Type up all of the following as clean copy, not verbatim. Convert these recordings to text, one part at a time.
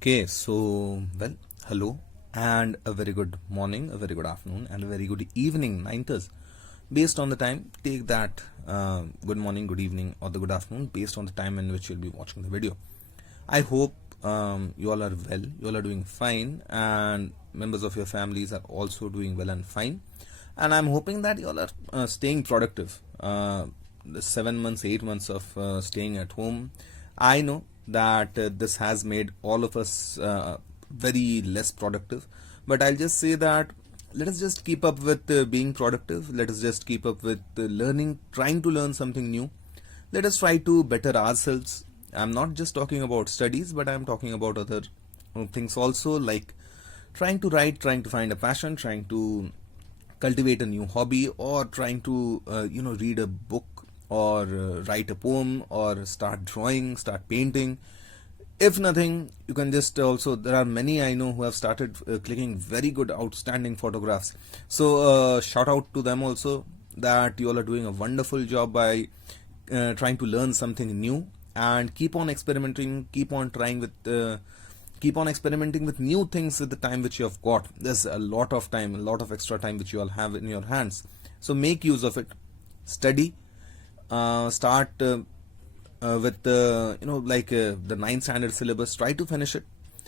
Okay, so well, hello and a very good morning, a very good afternoon, and a very good evening, ninthers. Based on the time, take that good morning, good evening, or the good afternoon based on the time in which you'll be watching the video. I hope you all are well, you all are doing fine, and members of your families are also doing well and fine. And I'm hoping that you all are staying productive. The 7 months, 8 months of staying at home, I know that this has made all of us very less productive. But I'll just say that let us just keep up with being productive. Let us just keep up with learning, trying to learn something new. Let us try to better ourselves. I'm not just talking about studies, but I'm talking about other things also, like trying to write, trying to find a passion, trying to cultivate a new hobby, or trying to read a book, or write a poem, or start drawing, start painting. If nothing, you can just also, there are many I know who have started clicking very good outstanding photographs. So shout out to them also, that you all are doing a wonderful job by trying to learn something new, and keep on experimenting, keep on trying with keep on experimenting with new things with the time which you have got. There's a lot of time, a lot of extra time which you all have in your hands, so make use of it. Study, start with the ninth standard syllabus. Try to finish it.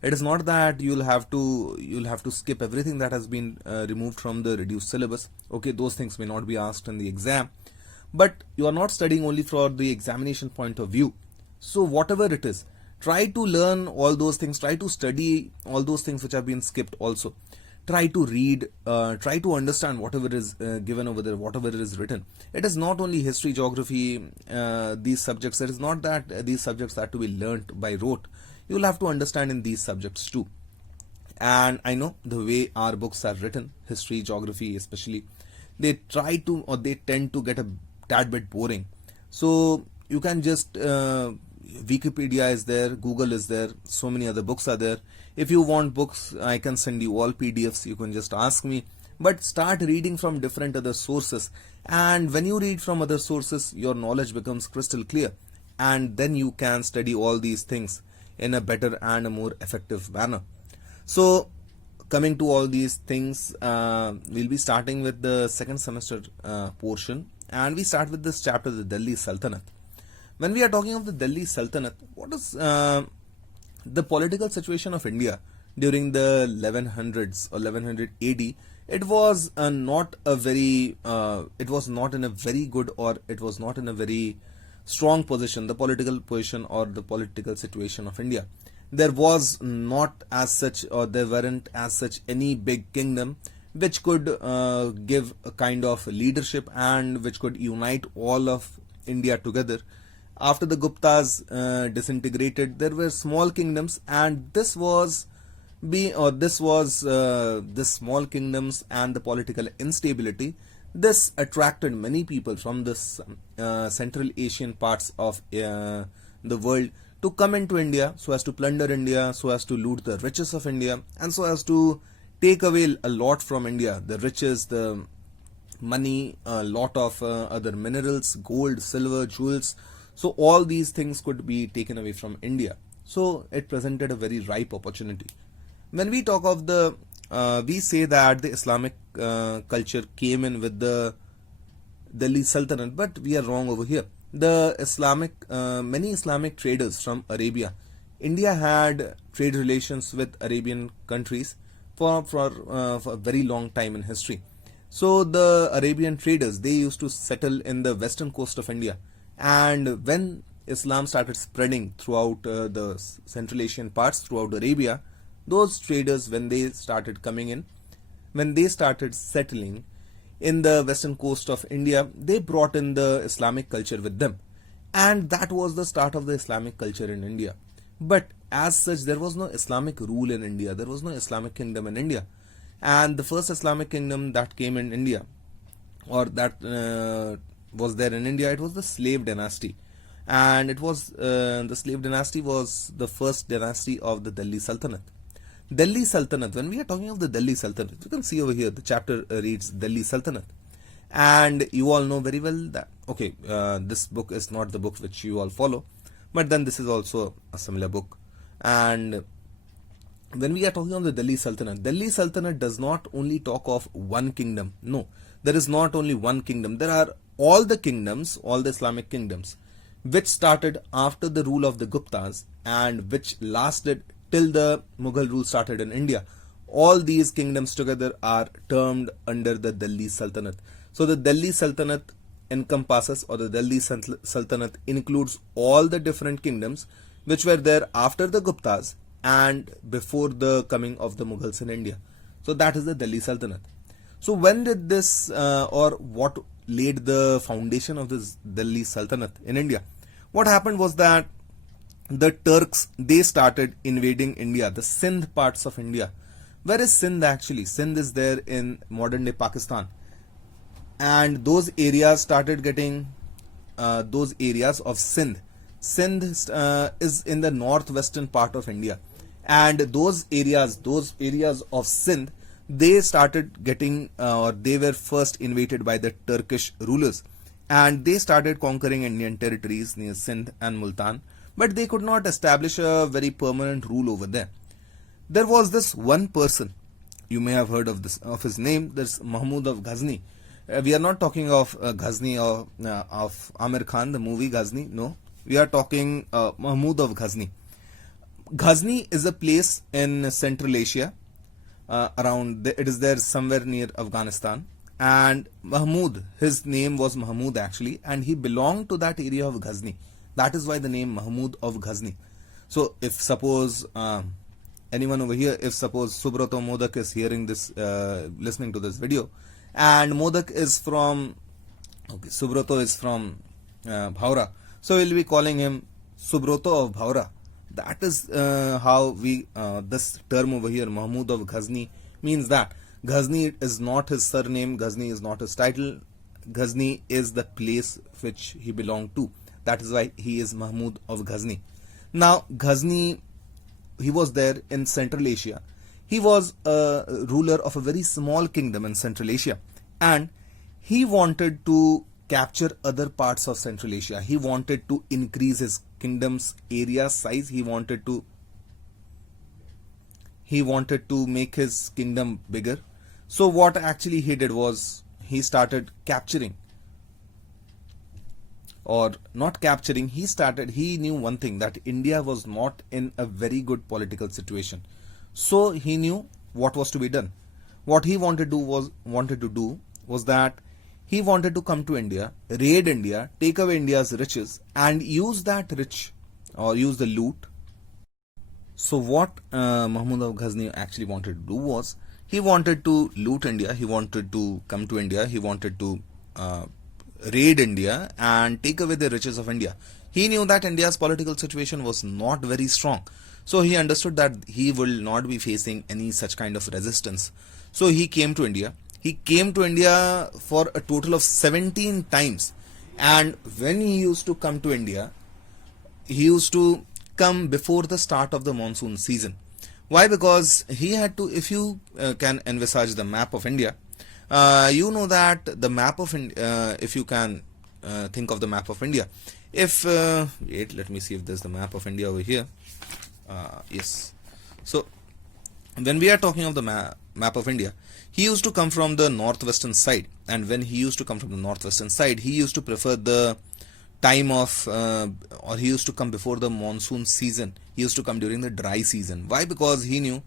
It is not that you'll have to skip everything that has been removed from the reduced syllabus. Okay, those things may not be asked in the exam, but you are not studying only for the examination point of view. So whatever it is, try to learn all those things, try to study all those things which have been skipped also. Try to read, try to understand whatever is given over there, whatever is written. It is not only history, geography, these subjects. It is not that these subjects are to be learnt by rote. You will have to understand in these subjects too. And I know the way our books are written, history, geography especially, they try to, or they tend to get a tad bit boring. So you can just Wikipedia is there, Google is there, so many other books are there. If you want books, I can send you all PDFs, you can just ask me. But start reading from different other sources, and when you read from other sources, your knowledge becomes crystal clear, and then you can study all these things in a better and a more effective manner. So coming to all these things, we'll be starting with the second semester portion, and we start with this chapter, the Delhi Sultanate. When we are talking of the Delhi Sultanate, what is the political situation of India during the 1100s or 1100 AD? It was not a very, it was not in a very good, or it was not in a very strong position, the political position or the political situation of India. There was not as such, or there weren't as such any big kingdom which could give a kind of leadership and which could unite all of India together. After the Guptas disintegrated, there were small kingdoms, and this small kingdoms and the political instability, this attracted many people from the Central Asian parts of the world to come into India, so as to plunder India, so as to loot the riches of India, and so as to take away a lot from India, the riches, the money, a lot of other minerals, gold, silver, jewels. So all these things could be taken away from India. So it presented a very ripe opportunity. When we talk of the, we say that the Islamic culture came in with the Delhi Sultanate, but we are wrong over here. The many Islamic traders from Arabia, India had trade relations with Arabian countries for a very long time in history. So the Arabian traders, they used to settle in the western coast of India. And when Islam started spreading throughout the Central Asian parts, throughout Arabia, those traders, when they started coming in, when they started settling in the western coast of India, they brought in the Islamic culture with them. And that was the start of the Islamic culture in India. But as such, there was no Islamic rule in India. There was no Islamic kingdom in India. And the first Islamic kingdom that came in India, or that was there in India, it was the slave dynasty. And it was the slave dynasty was the first dynasty of the Delhi Sultanate. Delhi Sultanate, when we are talking of the Delhi Sultanate, you can see over here the chapter reads Delhi Sultanate. And you all know very well that, okay, this book is not the book which you all follow, but then this is also a similar book. And when we are talking of the Delhi Sultanate does not only talk of one kingdom. No, there is not only one kingdom. There are all the kingdoms, all the Islamic kingdoms, which started after the rule of the Guptas and which lasted till the Mughal rule started in India. All these kingdoms together are termed under the Delhi Sultanate. So the Delhi Sultanate encompasses, or the Delhi Sultanate includes all the different kingdoms which were there after the Guptas and before the coming of the Mughals in India. So that is the Delhi Sultanate. So when did this or what laid the foundation of this Delhi Sultanate in India? What happened was that the Turks, they started invading India, the Sindh parts of India. Where is Sindh actually? Sindh is there in modern day Pakistan. And those areas started getting, those areas of Sindh. Sindh is in the northwestern part of India. And those areas of Sindh, they started getting, or they were first invaded by the Turkish rulers. And they started conquering Indian territories near Sindh and Multan. But they could not establish a very permanent rule over there. There was this one person, you may have heard of his name, there's Mahmud of Ghazni. We are not talking of Ghazni or of Amir Khan, the movie Ghazni. No, we are talking Mahmud of Ghazni. Ghazni is a place in Central Asia, it is there somewhere near Afghanistan. And Mahmud, his name was Mahmud actually, and he belonged to that area of Ghazni. That is why the name Mahmud of Ghazni. So if suppose anyone over here, if suppose Subrato Modak is hearing this, listening to this video, and Modak is from, okay, Subrato is from Bhaura, so we'll be calling him Subrato of Bhaura. That is how we, this term over here, Mahmud of Ghazni, means that Ghazni is not his surname, Ghazni is not his title, Ghazni is the place which he belonged to. That is why he is Mahmud of Ghazni. Now, Ghazni, he was there in Central Asia. He was a ruler of a very small kingdom in Central Asia. And he wanted to capture other parts of Central Asia. He wanted to increase his kingdom's area size. He wanted to make his kingdom bigger. So what actually he did was he started capturing, or not capturing, he knew one thing, that India was not in a very good political situation. So he knew what was to be done. What he wanted to do was that he wanted to come to India, raid India, take away India's riches and use that rich, or use the loot. So what Mahmud of Ghazni actually wanted to do was, he wanted to loot India, he wanted to come to India, he wanted to raid India and take away the riches of India. He knew that India's political situation was not very strong. So he understood that he will not be facing any such kind of resistance. So he came to India. He came to India for a total of 17 times. And when he used to come to India, he used to come before the start of the monsoon season. Why? Because he had to, if you can envisage the map of India, you know that the map of India, if you can think of the map of India, if, wait, let me see if there's the map of India over here. Yes. So when we are talking of the map of India, he used to come from the northwestern side. And when he used to come from the northwestern side, he used to prefer the time of, or he used to come before the monsoon season. He used to come during the dry season. Why? Because he knew,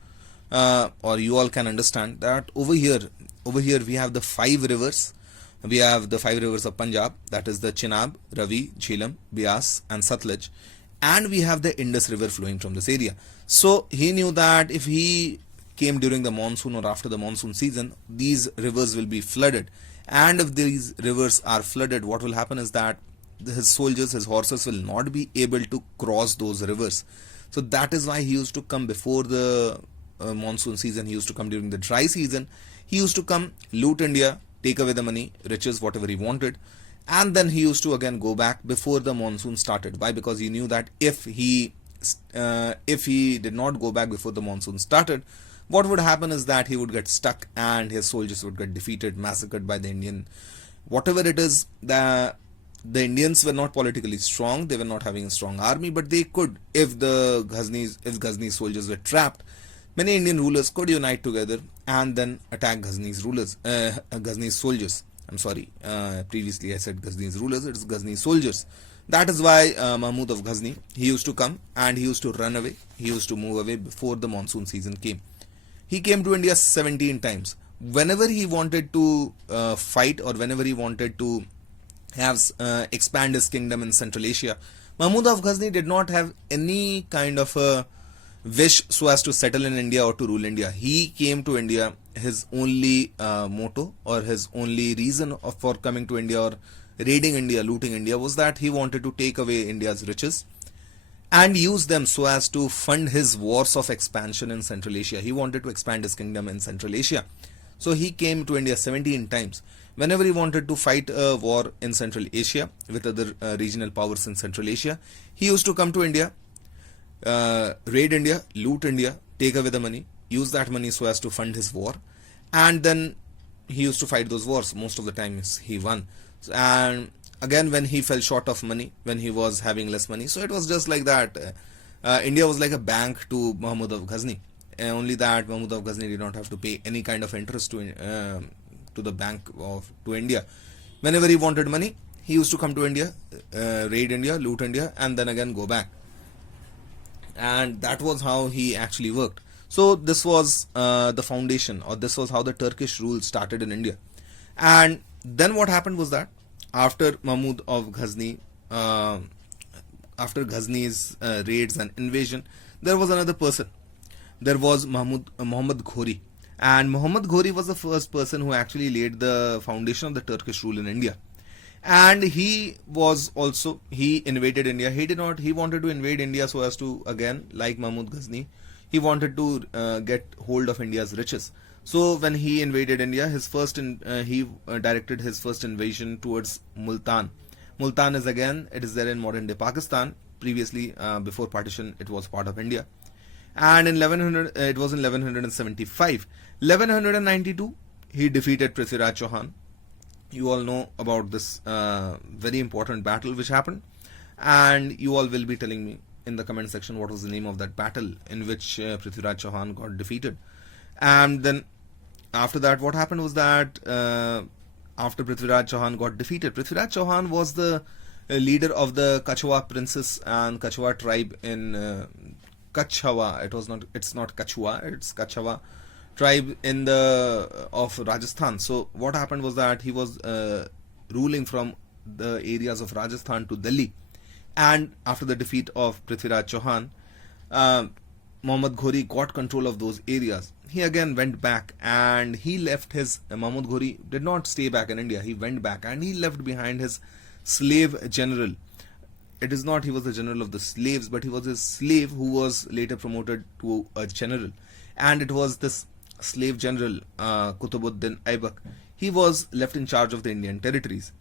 or you all can understand that over here we have the 5 rivers. We have the 5 rivers of Punjab, that is the Chenab, Ravi, Jhelum, Beas and Satluj. And we have the Indus River flowing from this area. So he knew that if he came during the monsoon or after the monsoon season, these rivers will be flooded. And if these rivers are flooded, what will happen is that his soldiers, his horses will not be able to cross those rivers. So that is why he used to come before the monsoon season. He used to come during the dry season. He used to come, loot India, take away the money, riches, whatever he wanted. And then he used to again go back before the monsoon started. Why? Because he knew that if he did not go back before the monsoon started, what would happen is that he would get stuck and his soldiers would get defeated, massacred by the Indian. Whatever it is, the Indians were not politically strong. They were not having a strong army, but they could, if Ghazni soldiers were trapped, Many Indian rulers could unite together and then attack Ghazni's soldiers. I'm sorry, previously I said Ghazni's rulers, it's Ghazni's soldiers. That is why Mahmud of Ghazni, he used to come and he used to run away, he used to move away before the monsoon season came. He came to India 17 times. Whenever he wanted to fight, or whenever he wanted to expand his kingdom in Central Asia, Mahmud of Ghazni did not have any kind of a wish so as to settle in India or to rule India. He came to India, his only motto or his only reason for coming to India or raiding India, looting India, was that he wanted to take away India's riches and use them so as to fund his wars of expansion in Central Asia. He wanted to expand his kingdom in Central Asia. So he came to India 17 times. Whenever he wanted to fight a war in Central Asia with other regional powers in Central Asia, he used to come to India, raid India, loot India, take away the money, use that money so as to fund his war, and then he used to fight those wars. Most of the times he won. And again, when he fell short of money, when he was having less money, so it was just like that. India was like a bank to Mahmud of Ghazni. Only that Mahmud of Ghazni did not have to pay any kind of interest to the bank to India. Whenever he wanted money, he used to come to India, raid India, loot India, and then again go back. And that was how he actually worked. So this was the foundation, or this was how the Turkish rule started in India. And then what happened was that after Mahmud of Ghazni, after Ghazni's raids and invasion, there was another person. There was Muhammad Ghori. And Muhammad Ghori was the first person who actually laid the foundation of the Turkish rule in India. And he invaded India. He wanted to invade India so as to, again, like Mahmud Ghazni, he wanted to get hold of India's riches. So when he invaded India, he directed his first invasion towards Multan. Multan is, again, it is there in modern day Pakistan. Previously, before partition, it was part of India. And in 1100, it was in 1175. 1192, he defeated Prithviraj Chauhan. You all know about this very important battle which happened, and you all will be telling me in the comment section what was the name of that battle in which Prithviraj Chauhan got defeated. And then after that, what happened was that after Prithviraj Chauhan got defeated, Prithviraj Chauhan was the leader of the Kachwa princes and Kachwa tribe in Kachhawa. It's not Kachua, it's Kachhawa tribe of Rajasthan. So what happened was that he was ruling from the areas of Rajasthan to Delhi. And after the defeat of Prithviraj Chauhan, Muhammad Ghori got control of those areas. He again went back, and he left Muhammad Ghori did not stay back in India. He went back and he left behind his slave general. It is not he was the general of the slaves, but he was a slave who was later promoted to a general. And it was this slave general, Qutbuddin Aibak. He was left in charge of the Indian territories.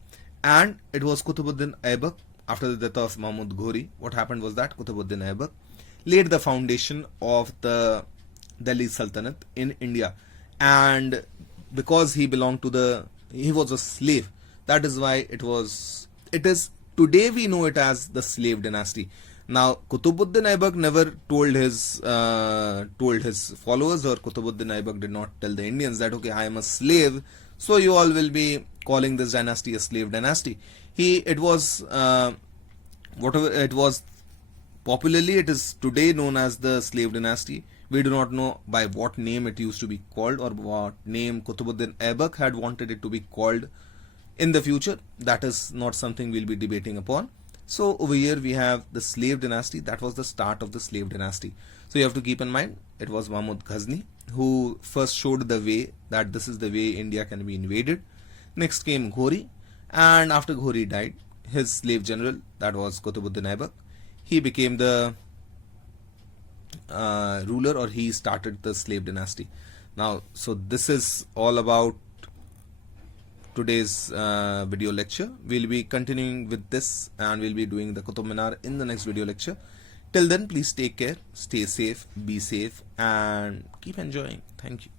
And it was Qutbuddin Aibak, after the death of Mahmud Ghori, what happened was that Qutbuddin Aibak laid the foundation of the Delhi Sultanate in India. And because he was a slave, that is why it is today we know it as the slave dynasty. Now, Qutbuddin Aibak never told his followers, or Qutbuddin Aibak did not tell the Indians that, okay, I am a slave, so you all will be calling this dynasty a slave dynasty. Popularly, it is today known as the slave dynasty. We do not know by what name it used to be called, or what name Qutbuddin Aibak had wanted it to be called in the future. That is not something we'll be debating upon. So over here we have the slave dynasty. That was the start of the slave dynasty. So you have to keep in mind, it was Mahmud Ghazni who first showed the way that this is the way India can be invaded. Next came Ghori, and after Ghori died, his slave general, that was Qutbuddin Aibak, he became the ruler, or he started the slave dynasty. Now, so this is all about today's video lecture. We'll be continuing with this, and we'll be doing the Qutub Minar in the next video lecture. Till then, please take care, stay safe, be safe, and keep enjoying. Thank you.